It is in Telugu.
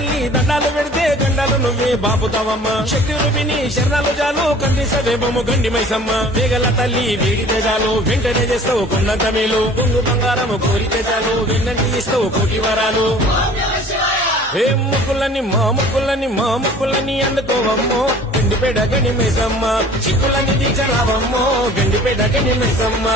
తల్లి దండాలు పెడితే గండాలు నువ్వే బాపుతావమ్మా శక్తులు విని శరణాలు జాలు కందిసవేమము గండి మైసమ్మ వేగల తల్లి వేడితే చాలు వెంటనే చేస్తావు కొండంత మేలు పొంగు బంగారము కోరితే చాలు వెన్నంటి ఇస్తావు కోటి వరాలు ఏ ముక్కులని మా ముక్కులని అందుకోవమ్మో గండిపేట గండి మైసమ్మ చిక్కులని దీక్షరావమ్మో గండిపేట గండి మైసమ్మ